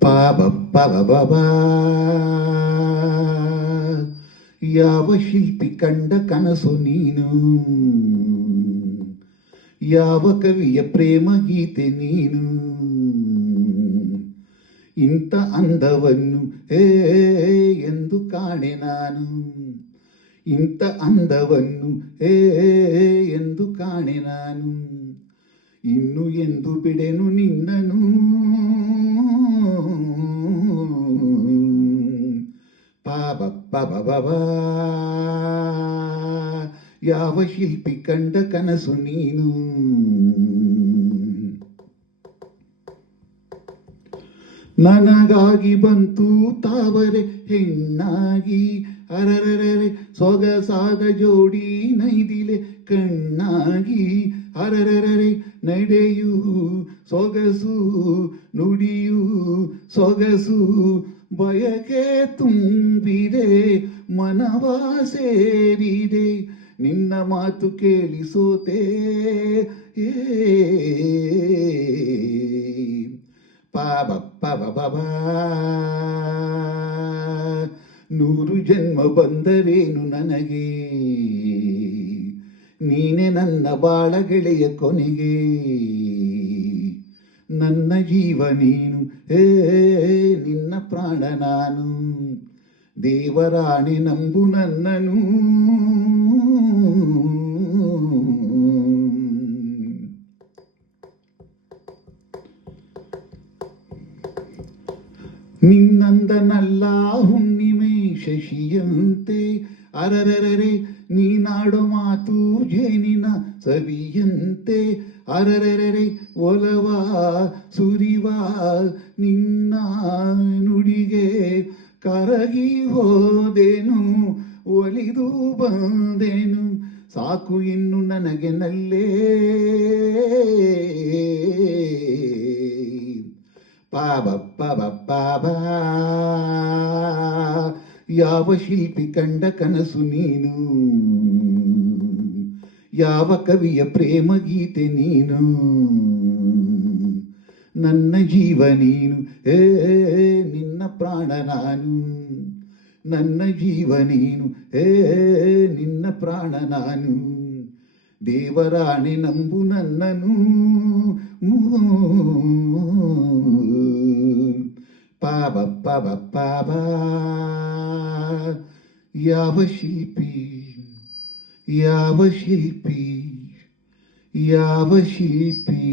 ಪಾಬ ಪಬ ಬಬ ಯಾವ ಶಿಲ್ಪಿ ಕಂಡ ಕನಸು ನೀನು, ಯಾವ ಕವಿಯ ಪ್ರೇಮ ಗೀತೆ ನೀನು, ಇಂಥ ಅಂದವನ್ನು ಎಂದು ಕಾಣೆ ನಾನು, ಇಂಥ ಅಂದವನ್ನು ಎಂದು ಕಾಣೆ ನಾನು, ಇನ್ನು ಎಂದು ಬಿಡೆನು ನಿನ್ನನು, ಪಾಬ ಪಬ ಬಬ ಯಾವ ಶಿಲ್ಪಿ ಕಂಡ ಕನಸು ನೀನು. ನನಗಾಗಿ ಬಂತು ತಾವರೆ ಹೆಣ್ಣಾಗಿ, ಅರರರೆ ಸೊಗಸಾದ ಜೋಡಿ ನೈದಿಲೆ ಕಣ್ಣಾಗಿ, ಅರರರೆ ನಡೆಯು ಸೊಗಸು ನುಡಿಯು ಸೊಗಸು, ಬಯಕೆ ತುಂಬಿದೆ ಮನವ ಸೇರಿದೆ, ನಿನ್ನ ಮಾತು ಕೇಳಿಸೋತೆ ಪಾಬ ಪಬ ಬಬ ನೂರು ಜನ್ಮ ಬಂದರೇನು ನನಗೆ, ನೀನೆ ನನ್ನ ಬಾಳ ಗೆಳೆಯ ಕೊನೆಗೆ, ನನ್ನ ಜೀವ ನೀನು ನಿನ್ನ ಪ್ರಾಣ ನಾನು, ದೇವರಾಣೆ ನಂಬು ನನ್ನನು. ನಿನ್ನಂದನಲ್ಲ ಹುಣ್ಣಿಮೆ ಶಶಿಯಂತೆ, ಅರರರೆ ನೀನಾಡೋ ಮಾತು ಜೇನಿನ ಸವಿಯಂತೆ, ಅರರರೆ ಒಲವ ಸುರಿವ ನಿನ್ನ ನುಡಿಗೆ ಕರಗಿ ಹೋದೆನು, ಒಲಿದು ಬಂದೆನು, ಸಾಕು ಇನ್ನು ನನಗೆ ನಲ್ಲೇ ಪಾಬ ಪಬ ಪಾಬ ಯಾವ ಶಿಲ್ಪಿ ಕಂಡ ಕನಸು ನೀನು, ಯಾವ ಕವಿಯ ಪ್ರೇಮ ಗೀತೆ ನೀನು, ನನ್ನ ಜೀವ ನೀನು ನಿನ್ನ ಪ್ರಾಣ ನಾನು, ನನ್ನ ಜೀವ ನೀನು ನಿನ್ನ ಪ್ರಾಣ ನಾನು, ದೇವರಾಣೆ ನಂಬು ನನ್ನನು. ಪಾಬ ಪಬ ಪಾಬ ಯಾವ ಶಿಲ್ಪಿ ಯಾವ ಶಿಲ್ಪಿ ಯಾವ ಶಿಲ್ಪಿ